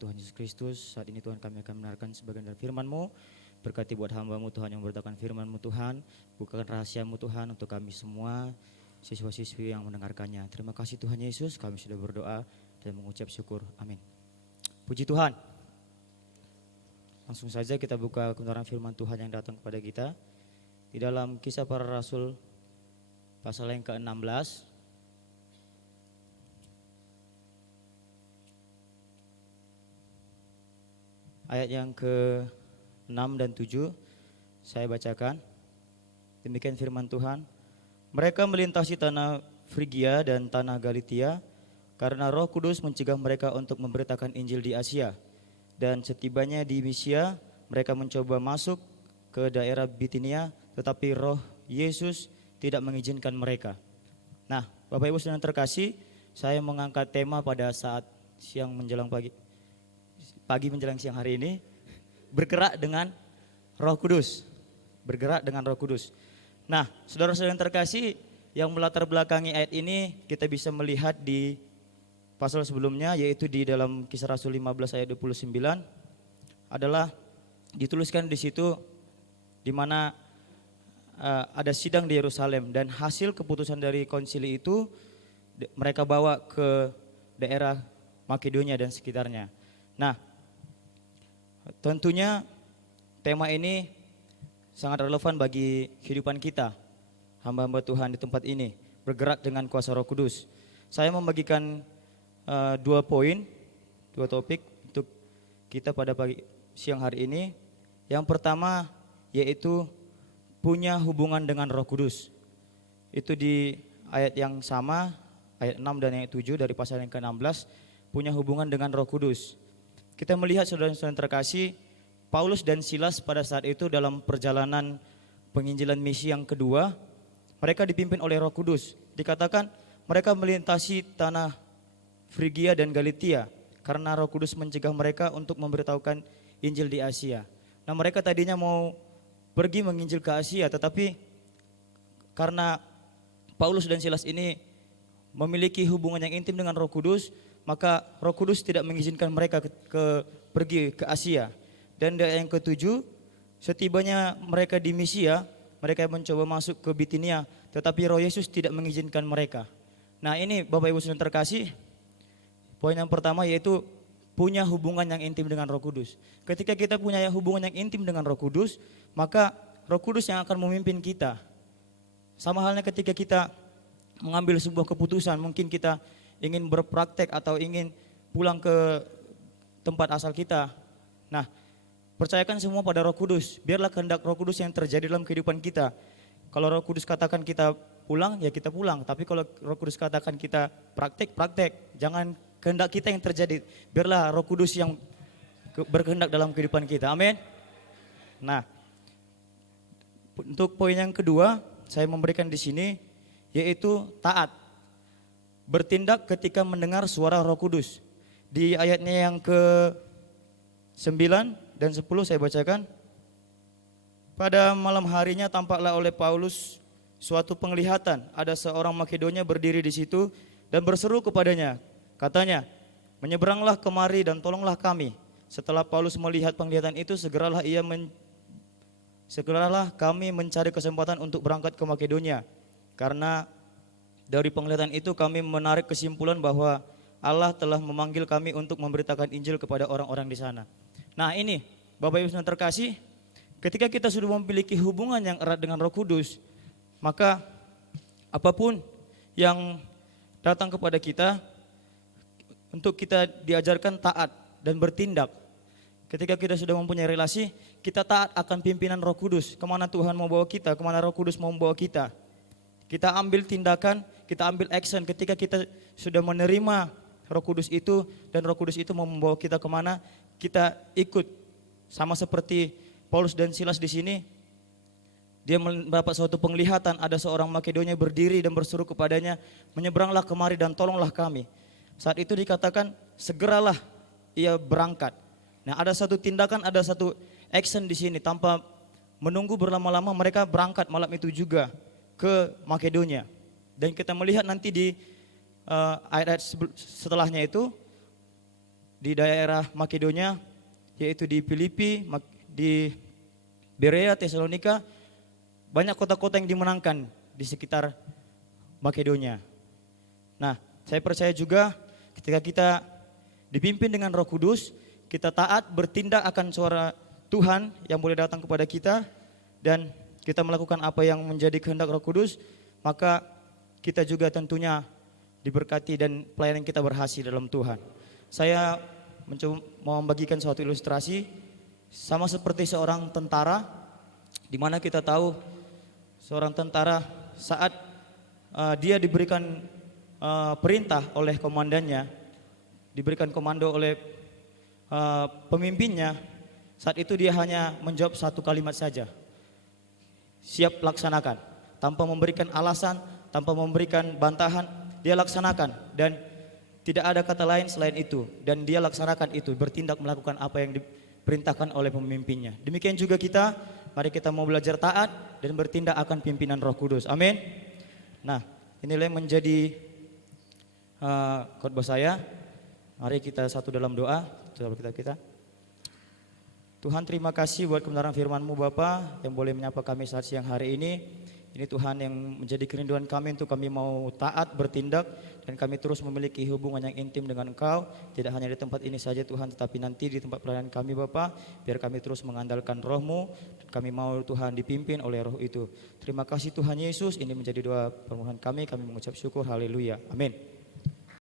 Tuhan Yesus Kristus. Saat ini Tuhan kami akan mendengarkan sebagian dari firman-Mu. Berkati buat hamba-Mu Tuhan yang memberitakan firman-Mu Tuhan. Bukakan rahasia-Mu Tuhan untuk kami semua, siswa-siswi yang mendengarkannya. Terima kasih Tuhan Yesus, kami sudah berdoa dan mengucap syukur. Amin. Puji Tuhan. Langsung saja kita buka kebenaran firman Tuhan yang datang kepada kita. Di dalam Kisah Para Rasul pasal yang ke-16. Ayat yang ke-6 dan 7 saya bacakan. Demikian firman Tuhan. Mereka melintasi tanah Frigia dan tanah Galatia karena Roh Kudus mencegah mereka untuk memberitakan Injil di Asia. Dan setibanya di Misia, mereka mencoba masuk ke daerah Bitinia, tetapi Roh Yesus tidak mengizinkan mereka. Nah, Bapak Ibu Saudara terkasih, saya mengangkat tema pada saat siang menjelang pagi menjelang siang hari ini, bergerak dengan Roh Kudus. Bergerak dengan Roh Kudus. Nah, saudara-saudara yang terkasih, yang melatar belakangi ayat ini kita bisa melihat di pasal sebelumnya, yaitu di dalam Kisah Rasul 15 ayat 29 adalah dituliskan di situ di mana ada sidang di Yerusalem, dan hasil keputusan dari konsili itu mereka bawa ke daerah Makedonia dan sekitarnya. Nah, tentunya tema ini sangat relevan bagi kehidupan kita, hamba-hamba Tuhan di tempat ini, bergerak dengan kuasa Roh Kudus. Saya membagikan dua topik untuk kita pada siang hari ini. Yang pertama yaitu punya hubungan dengan Roh Kudus. Itu di ayat yang sama, ayat 6 dan ayat 7 dari pasal yang ke-16, punya hubungan dengan Roh Kudus. Kita melihat saudara-saudara terkasih, Paulus dan Silas pada saat itu dalam perjalanan penginjilan misi yang kedua, mereka dipimpin oleh Roh Kudus. Dikatakan mereka melintasi tanah Frigia dan Galatia karena Roh Kudus mencegah mereka untuk memberitahukan Injil di Asia. Nah, mereka tadinya mau pergi menginjil ke Asia, tetapi karena Paulus dan Silas ini memiliki hubungan yang intim dengan Roh Kudus, maka Roh Kudus tidak mengizinkan mereka pergi ke Asia. Dan yang ke-7, setibanya mereka di Misia, mereka mencoba masuk ke Bitinia, tetapi Roh Yesus tidak mengizinkan mereka. Nah, ini Bapak Ibu Saudara terkasih, poin yang pertama yaitu punya hubungan yang intim dengan Roh Kudus. Ketika kita punya hubungan yang intim dengan Roh Kudus, maka Roh Kudus yang akan memimpin kita. Sama halnya ketika kita mengambil sebuah keputusan, mungkin kita ingin berpraktek atau ingin pulang ke tempat asal kita. Nah, percayakan semua pada Roh Kudus. Biarlah kehendak Roh Kudus yang terjadi dalam kehidupan kita. Kalau Roh Kudus katakan kita pulang, ya kita pulang. Tapi kalau Roh Kudus katakan kita praktek. Jangan kehendak kita yang terjadi. Biarlah Roh Kudus yang berkehendak dalam kehidupan kita. Amin. Nah, untuk poin yang kedua, saya memberikan di sini yaitu taat. Bertindak ketika mendengar suara Roh Kudus. Di ayatnya yang ke-9 dan 10 saya bacakan. Pada malam harinya tampaklah oleh Paulus suatu penglihatan. Ada seorang Makedonia berdiri di situ dan berseru kepadanya. Katanya, menyeberanglah kemari dan tolonglah kami. Setelah Paulus melihat penglihatan itu, segeralah kami mencari kesempatan untuk berangkat ke Makedonia. Karena dari penglihatan itu kami menarik kesimpulan bahwa Allah telah memanggil kami untuk memberitakan Injil kepada orang-orang di sana. Nah, ini Bapak Ibu Saudara terkasih, ketika kita sudah memiliki hubungan yang erat dengan Roh Kudus, maka apapun yang datang kepada kita, untuk kita diajarkan taat dan bertindak. Ketika kita sudah mempunyai relasi, kita taat akan pimpinan Roh Kudus. Kemana Tuhan mau bawa kita, kemana Roh Kudus mau membawa kita. Kita ambil tindakan, kita ambil action ketika kita sudah menerima Roh Kudus itu, dan Roh Kudus itu mau membawa kita kemana, kita ikut. Sama seperti Paulus dan Silas di sini, dia mendapat suatu penglihatan, ada seorang Makedonia berdiri dan berseru kepadanya, menyeberanglah kemari dan tolonglah kami. Saat itu dikatakan segeralah ia berangkat. Nah, ada satu tindakan, ada satu action di sini, tanpa menunggu berlama-lama mereka berangkat malam itu juga ke Makedonia. Dan kita melihat nanti di ayat-ayat setelahnya itu, di daerah Makedonia, yaitu di Filipi, di Berea, Tesalonika, banyak kota-kota yang dimenangkan di sekitar Makedonia. Nah, saya percaya juga ketika kita dipimpin dengan Roh Kudus, kita taat bertindak akan suara Tuhan yang boleh datang kepada kita, dan kita melakukan apa yang menjadi kehendak Roh Kudus, maka kita juga tentunya diberkati dan pelayanan kita berhasil dalam Tuhan. Saya mau membagikan suatu ilustrasi sama seperti seorang tentara, di mana kita tahu seorang tentara saat dia diberikan perintah oleh komandannya, diberikan komando oleh pemimpinnya, saat itu dia hanya menjawab satu kalimat saja, siap laksanakan, tanpa memberikan alasan, tanpa memberikan bantahan, dia laksanakan dan tidak ada kata lain selain itu, dan dia laksanakan itu, bertindak melakukan apa yang diperintahkan oleh pemimpinnya. Demikian juga kita, mari kita mau belajar taat dan bertindak akan pimpinan Roh Kudus. Amin. Nah, inilah yang menjadi khotbah saya. Mari kita satu dalam doa. Kita. Tuhan, terima kasih buat kebenaran firman-Mu Bapa yang boleh menyapa kami saat siang hari ini. Ini Tuhan yang menjadi kerinduan kami untuk kami mau taat, bertindak, dan kami terus memiliki hubungan yang intim dengan Engkau. Tidak hanya di tempat ini saja Tuhan, tetapi nanti di tempat pelayanan kami Bapa, biar kami terus mengandalkan Roh-Mu, dan kami mau Tuhan dipimpin oleh Roh itu. Terima kasih Tuhan Yesus, ini menjadi doa permohonan kami mengucap syukur, haleluya, amin.